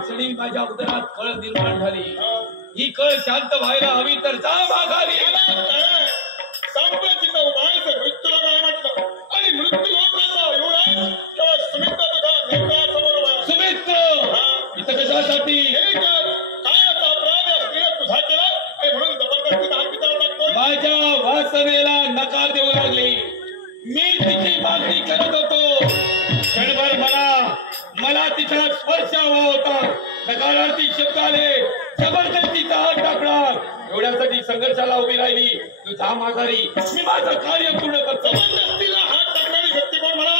क्षणी माझ्या उदरात कळ निर्माण झाली. ही कळ शांत व्हायला हवी तर जा माघारी. संपत्तीचा उपायचं मृत्यूला काय म्हटलं आणि मृत्यू लोकाचा एवढा तेव्हा सुमित्र तुझा नेत्रासमोर उभा. सुमित्र इथं कशासाठी? तुझा केला आणि म्हणून जबरदस्ती हात विचार टाकतोय. माझ्या वासनेला नकार देऊ लागली. मी तिची मागणी करत होतो. क्षणभर मला तिचा स्पर्श हवा होता. नकारार्थी शब्द आले. जबरदस्तीचा हात टाकणार. एवढ्यासाठी संघर्षाला उभी राहिली. तू जा माघारी. मी माझं कार्य पूर्ण करतो. जबरदस्तीला हात टाकणारी व्यक्ती कोण म्हणा?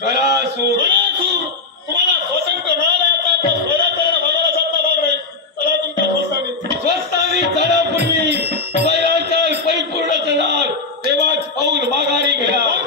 जरासूर. तुम्हाला स्वातंत्र्य मिळालं आता तर स्वराज्याला भागाला सत्ता भाग नाही. चला तुमच्या स्वस्तानी झाडा पडली. स्वराज्य परिपूर्ण करणार तेव्हाच पाऊल माघारी घेणार.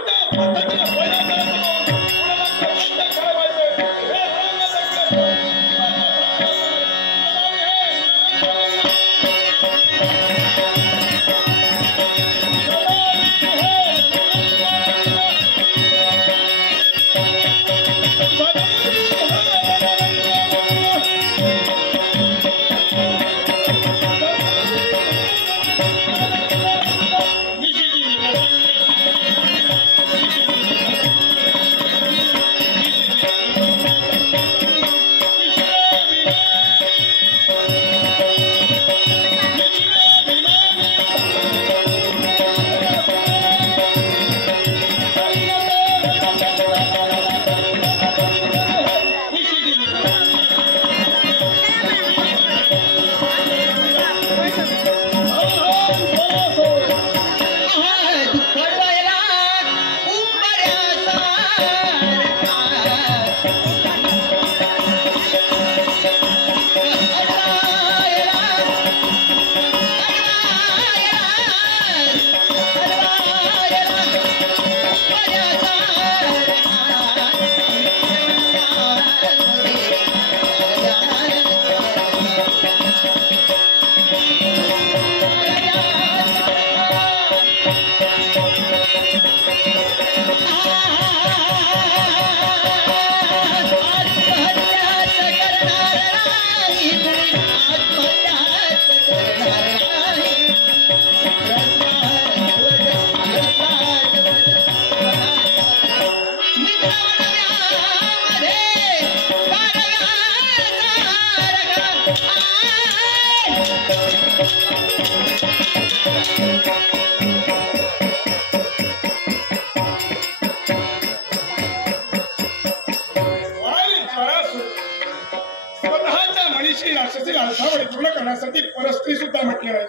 पूर्ण करण्यासाठी परस्त्री सुद्धा म्हटले आहे.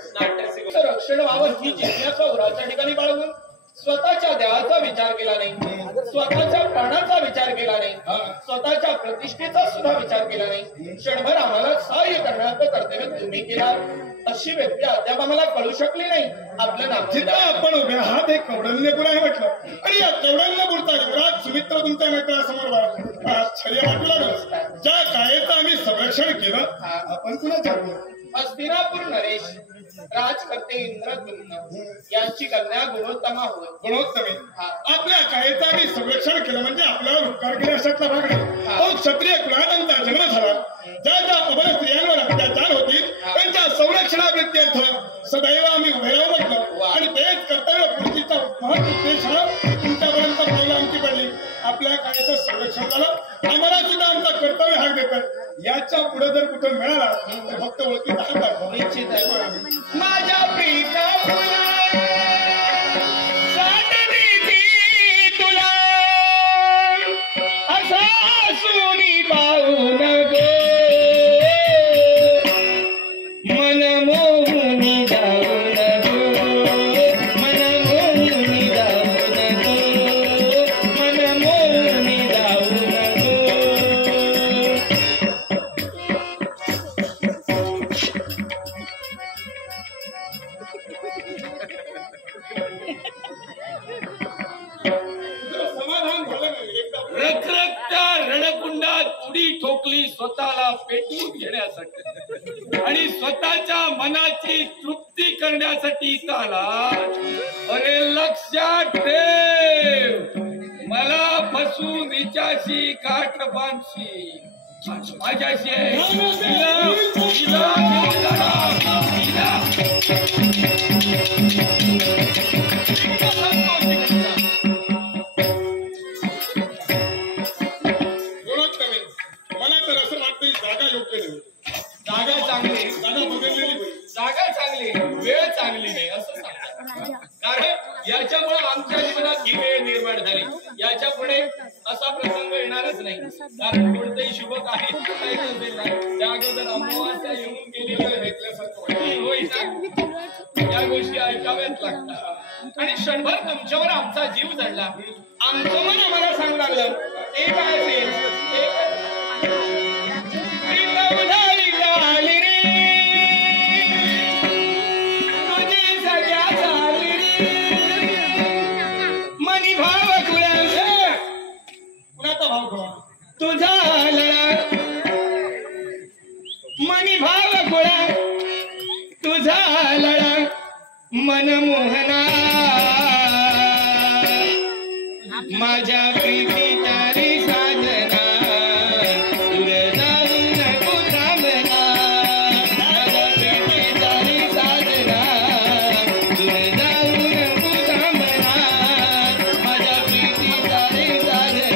रक्षण व्हावं ही जिज्ञासा उराच्या ठिकाणी बाळगून स्वतःच्या देहाचा विचार केला नाही. स्वतःच्या प्राणाचा विचार केला नाही. स्वतःच्या प्रतिष्ठेचा सुद्धा विचार केला नाही. क्षणभर आम्हाला सहाय्य करण्याचं कर्तव्य तुम्ही केला. अशी व्यक्ती अद्याप आम्हाला कळू शकली नाही. आपलं नाव जिथं आपण उभे आहात हे कौडल्यपूर आहे म्हटलं आणि या कौडल्यपूरचा युवराज सुमित्र तुमच्या मित्रासमोर आश्चर्य वाटू लागलं. ज्या कायेचं आम्ही संरक्षण केलं आपण कुणाच्या हस्तिनापूर नरेश राजकर्ते इंद्रद्युम्न यांची कन्या गुणोत्तमा होय. गुणोत्तमे आपल्या कायेचं आम्ही संरक्षण केलं म्हणजे आपल्यावर उपकार केले अशातला भाग नाही. तो क्षत्रिय कुळांचा जन्म झाला. ज्या ज्या अबल स्त्रियांवर अत्याचार होतील त्यांच्या संरक्षणाप्रित्यर्थ सदैव आम्ही उभे राहू म्हटलं आणि तेच कर्तव्य पूर्तीचा महत् उद्देश हा तुमच्यापर्यंत पावलं आमची पडली. आपल्या कायेचं संरक्षण झालं. आम्हाला सुद्धा आमचा कर्तव्य हाक देतात. याच्या पुढे जर कुठं मिळाला तर फक्त ओळखीचा हात दाखवा. निश्चित आहे. माझ्या प्रीता तुला असा सुनी पाहून गो मन मोहनी जाऊन गो मन मोहनी जाऊन गो मन मोहनी जाऊन गो. रखरखत्या रणकुंडात उडी ठोकली स्वतःला पेटवून घेण्यासाठी आणि स्वतःच्या मनाची तृप्ती करण्यासाठी आला. अरे लक्षात ठेव मला फसून हिच्याशी गाठ बांधशी माझ्याशी आहे. हिला घेऊन जाणार. मला तर असं वाटतं जागा योग्य नाही. जागा चांगली, जागा बदललेली पाहिजे. जागा चांगली, वेळ चांगली नाही असं सांगतात. कारण याच्यामुळे आमच्या जीवनात ही वेळ निर्माण झाली. याच्या पुढे असा प्रसंग येणारच नाही. कारण कोणतेही शुभ काही करायचं असेल ना, त्या अगोदर अमावास्या येऊन गेलेलं भेटल्यासारखं होईल. या गोष्टी ऐकाव्याच लागतात. आणि क्षणभर तुमच्यावर आमचा जीव चढला. आमचं मन आम्हाला सांगू लागलं ते काय असेल तुझा लळा मनी भाव गोळा तुझा लळा मनमोहना माझ्या प्रीतीचा रे साजना दूर जाऊ नको थांबना माझ्या प्रीतीचा रे साजना दूर जाऊ नको थांबना माझ्या प्रीतीचा रे साजना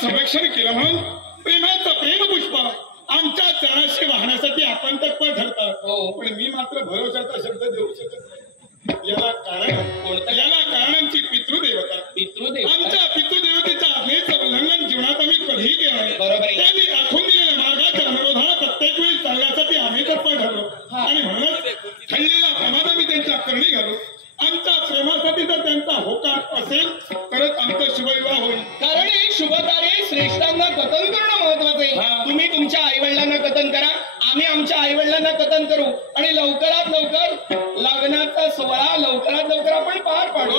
संरक्षण केलं म्हणून प्रेमाचं प्रेमपुष्प आमच्या चरणाशी वाहण्यासाठी आपण तत्पर ठरतात. पण मी मात्र भरोशाचा शब्द देऊ शकत नाही. याला कारण आमची पितृदेवता. आमच्या पितृदेवतेच्या आज्ञेचं उल्लंघन जीवनात आम्ही कधीही केलं नाही. त्यांनी आखून दिलेल्या मार्गाच्या अनुरोधाला प्रत्येक वेळी चालण्यासाठी आम्ही तत्पर ठरलो. आणि म्हणूनच खंडलेला प्रमाद आम्ही त्यांच्या करणी घालू. आमच्या प्रेमासाठी जर त्यांचा होकार असेल तरच आमचा शुभविवाह होईल. कारण एक शुभकार्य श्रेष्ठांना कथन करणं महत्वाचं आहे. तुम्ही तुमच्या आईवडिलांना कथन करा, आम्ही आमच्या आईवडिलांना कथन करू आणि लवकरात लवकर लग्नाचा सोहळा लवकरात लवकर आपण पार पाडू.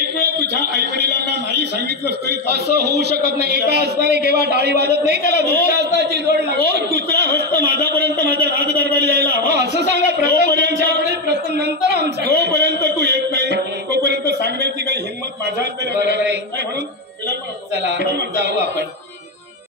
एक वेळ तुझ्या आई वडिलांना नाही सांगितलं तरी असं होऊ शकत नाही. एका हस्ताने केव्हा टाळी वाजत नाही, त्याला दुसऱ्या हस्ताची जोड लागते. दुसरा हस्त माझ्यापर्यंत माझ्या राजदरबारी यायला हवा. असं सांगा प्रथम नंतर आमच्या जोपर्यंत तू येत नाही तोपर्यंत सांगण्याची काही हिंमत माझ्या अंतर्गत.